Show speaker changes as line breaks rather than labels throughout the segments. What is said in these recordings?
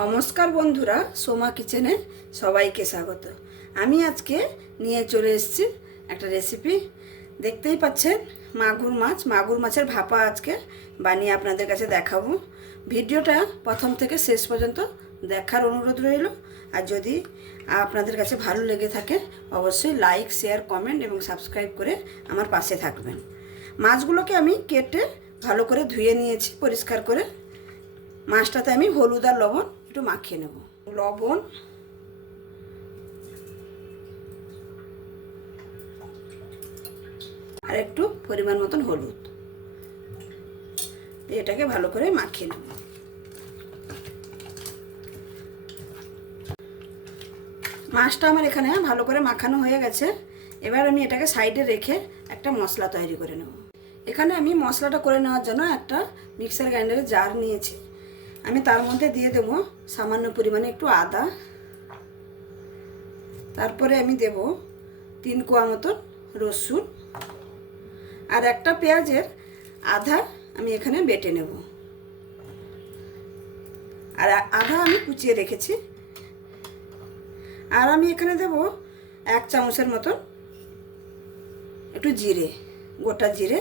নমস্কার বন্ধুরা, সোমা কিচেনে সবাইকে স্বাগত। আমি আজকে নিয়ে চলে এসেছি একটা রেসিপি দেখতেই পাচ্ছেন, মাগুর মাছ। মাগুর মাছের ভাপা আজকে বানিয়ে আপনাদের কাছে দেখাবো। ভিডিওটা প্রথম থেকে শেষ পর্যন্ত দেখার অনুরোধ রইল। আর যদি আপনাদের কাছে ভালো লেগে থাকে, অবশ্যই লাইক শেয়ার কমেন্ট এবং সাবস্ক্রাইব করে আমার পাশে থাকবেন। মাছগুলোকে আমি কেটে ভালো করে ধুয়ে নিয়েছি, পরিষ্কার করে। মাছটাতে আমি হলুদ আর লবণ একটু মাখিয়ে নেব। লবণ। আর একটু পরিমাণ মতন হলুদ। এটাকে ভালো করে মাখিয়ে নেব। মাছটা আমার এখানে ভালো করে মাখানো হয়ে গেছে। এবার আমি এটাকে সাইডে রেখে একটা মশলা তৈরি করে নেব। এখানে আমি মশলাটা করে নেওয়ার জন্য একটা মিক্সার গ্রাইন্ডারের জার নিয়েছি। আমি তার মধ্যে দিয়ে দেবো সামান্য পরিমাণে একটু আদা। তারপরে আমি দেব তিন কোয়া মতন রসুন। আর একটা পেঁয়াজের আধা আমি এখানে বেটে নেব। আর আধা আমি কুচিয়ে রেখেছি। আর আমি এখানে দেব এক চামচের মতন একটু জিরে, গোটা জিরে।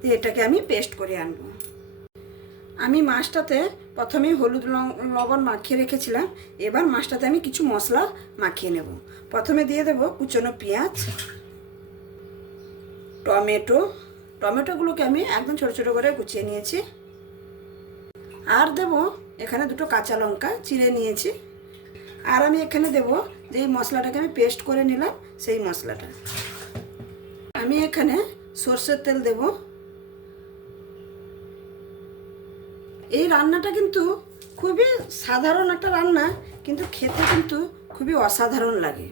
দিয়ে এটাকে আমি পেস্ট করে আনব। আমি মাছটাতে প্রথমে হলুদ লবণ মাখিয়ে রেখেছিলাম। এবার মাছটাতে আমি কিছু মশলা মাখিয়ে নেব। প্রথমে দিয়ে দেব কুচনো পেঁয়াজ, টমেটো। টমেটোগুলোকে আমি একদম ছোটো ছোটো করে কুচিয়ে নিয়েছি। আর দেব এখানে দুটো কাঁচা লঙ্কা, চিড়ে নিয়েছি। আর আমি এখানে দেব যেই মশলাটাকে আমি পেস্ট করে নিলাম, সেই মশলাটা। আমি এখানে সর্ষের তেল দেবো। এই রান্নাটা কিন্তু খুবই সাধারণ একটা রান্না, কিন্তু খেতে কিন্তু খুবই অসাধারণ লাগে।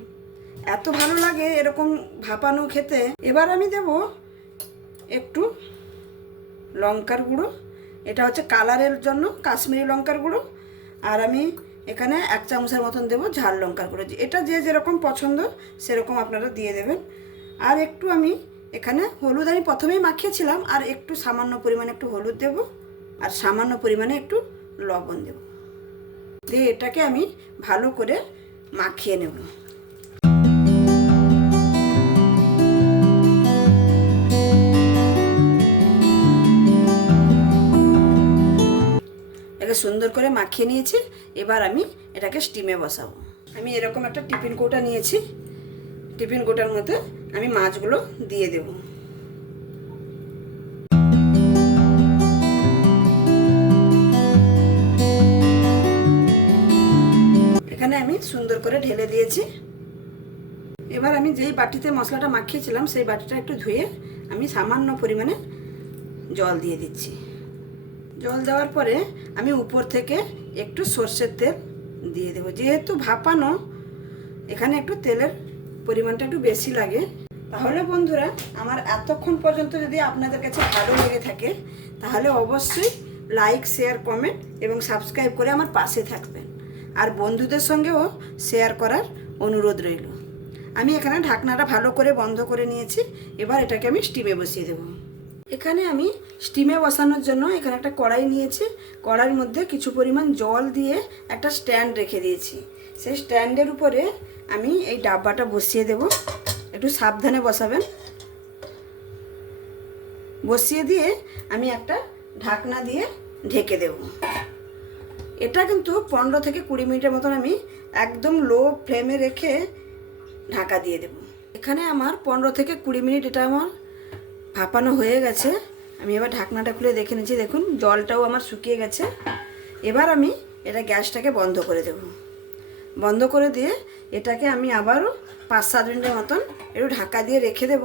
এত ভালো লাগে এরকম ভাপানো খেতে। এবার আমি দেব একটু লঙ্কার গুঁড়ো। এটা হচ্ছে কালারের জন্য, কাশ্মীরি লঙ্কার গুঁড়ো। আর আমি এখানে এক চামচের মতন দেবো ঝাল লঙ্কার গুঁড়ো। এটা যে যেরকম পছন্দ, সেরকম আপনারা দিয়ে দেবেন। আর একটু আমি এখানে হলুদ, আমি প্রথমেই মাখিয়েছিলাম, আর একটু সামান্য পরিমাণে একটু হলুদ দেবো। আর সামান্য পরিমাণে একটু লবণ দেব। দিয়ে এটাকে আমি ভালো করে মাখিয়ে নেব। এটাকে সুন্দর করে মাখিয়ে নিয়েছি। এবার আমি এটাকে স্টিমে বসাবো। আমি এরকম একটা টিফিন কৌটা নিয়েছি। টিফিন কৌটার মধ্যে আমি মাছগুলো দিয়ে দেবো। করে ঢেলে দিয়েছি। এবার আমি যেই বাটিতে মশলাটা মাখিয়েছিলাম, সেই বাটিটা একটু ধুয়ে আমি সামান্য পরিমাণে জল দিয়ে দিচ্ছি। জল দেওয়ার পরে আমি উপর থেকে একটু সর্ষের তেল দিয়ে দেবো। যেহেতু ভাপানো, এখানে একটু তেলের পরিমাণটা একটু বেশি লাগে। তাহলে বন্ধুরা, আমার এতক্ষণ পর্যন্ত যদি আপনাদের কাছে ভালো লেগে থাকে, তাহলে অবশ্যই লাইক, শেয়ার, কমেন্ট এবং সাবস্ক্রাইব করে আমার পাশে থাকবেন। আর বন্ধুদের সঙ্গেও শেয়ার করার অনুরোধ রইল। আমি এখানে ঢাকনাটা ভালো করে বন্ধ করে নিয়েছি, এবার এটাকে আমি স্টিমে বসিয়ে দেবো। এখানে আমি স্টিমে বসানোর জন্য এখানে একটা কড়াই নিয়েছি। কড়াইয়ের মধ্যে কিছু পরিমাণ জল দিয়ে একটা স্ট্যান্ড রেখে দিয়েছি। সেই স্ট্যান্ডের উপরে আমি এই ডাব্বাটা বসিয়ে দেব। একটু সাবধানে বসাবেন। বসিয়ে দিয়ে আমি একটা ঢাকনা দিয়ে ঢেকে দেবো। এটা কিন্তু পনেরো থেকে কুড়ি মিনিটের মতন আমি একদম লো ফ্লেমে রেখে ঢাকা দিয়ে দেব। এখানে আমার পনেরো থেকে কুড়ি মিনিট এটা আমার ভাপানো হয়ে গেছে। আমি এবার ঢাকনাটা খুলে দেখে নিচ্ছি, দেখুন, জলটাও আমার শুকিয়ে গেছে। এবার আমি এটা গ্যাসটাকে বন্ধ করে দেব। বন্ধ করে দিয়ে এটাকে আমি আবারও পাঁচ সাত মিনিটের মতন একটু ঢাকা দিয়ে রেখে দেব।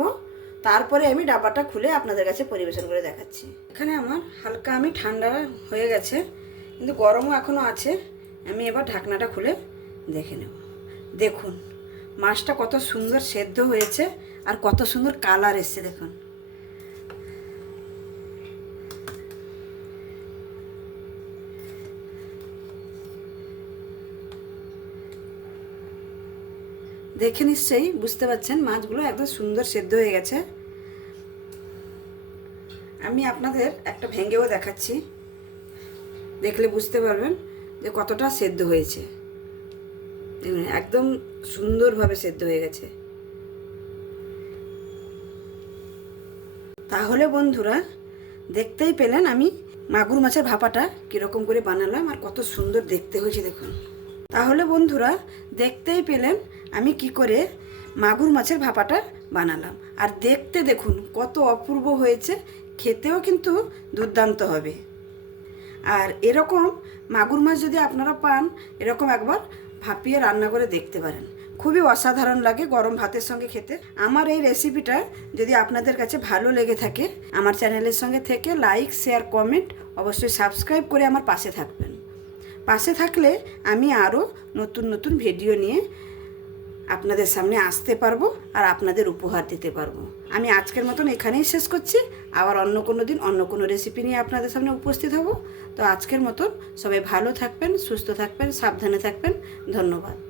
তারপরে আমি ডাবাটা খুলে আপনাদের কাছে পরিবেশন করে দেখাচ্ছি। এখানে আমার হালকা আমি ঠান্ডা হয়ে গেছে। কিন্তু গরমও এখনও আছে। আমি এবার ঢাকনাটা খুলে দেখে নেব। দেখুন, মাছটা কত সুন্দর সেদ্ধ হয়েছে আর কত সুন্দর কালার এসছে, দেখুন। দেখে নিশ্চয়ই বুঝতে পারছেন, মাছগুলো একদম সুন্দর সেদ্ধ হয়ে গেছে। আমি আপনাদের একটা ভেঙেও দেখাচ্ছি। দেখলে বুঝতে পারবেন যে কতটা সেদ্ধ হয়েছে। দেখুন, একদম সুন্দরভাবে সেদ্ধ হয়ে গেছে। তাহলে বন্ধুরা, দেখতেই পেলেন আমি মাগুর মাছের ভাপাটা কীরকম করে বানালাম আর কত সুন্দর দেখতে হয়েছে, দেখুন। তাহলে বন্ধুরা, দেখতেই পেলেন আমি কি করে মাগুর মাছের ভাপাটা বানালাম। আর দেখতে দেখুন কত অপূর্ব হয়েছে, খেতেও কিন্তু দুর্দান্ত হবে। আর এরকম মাগুর মাছ যদি আপনারা পান, এরকম একবার ভাপিয়ে রান্না করে দেখতে পারেন। খুবই অসাধারণ লাগে গরম ভাতের সঙ্গে খেতে। আমার এই রেসিপিটা যদি আপনাদের কাছে ভালো লেগে থাকে, আমার চ্যানেলের সঙ্গে থেকে লাইক শেয়ার কমেন্ট অবশ্যই সাবস্ক্রাইব করে আমার পাশে থাকবেন। পাশে থাকলে আমি আরও নতুন নতুন ভিডিও নিয়ে আপনাদের সামনে আসতে পারব আর আপনাদের উপহার দিতে পারব। আমি আজকের মতন এখানেই শেষ করছি। আবার অন্য কোনো দিন অন্য কোনো রেসিপি নিয়ে আপনাদের সামনে উপস্থিত হব। তো আজকের মতন সবাই ভালো থাকবেন, সুস্থ থাকবেন, সাবধানে থাকবেন। ধন্যবাদ।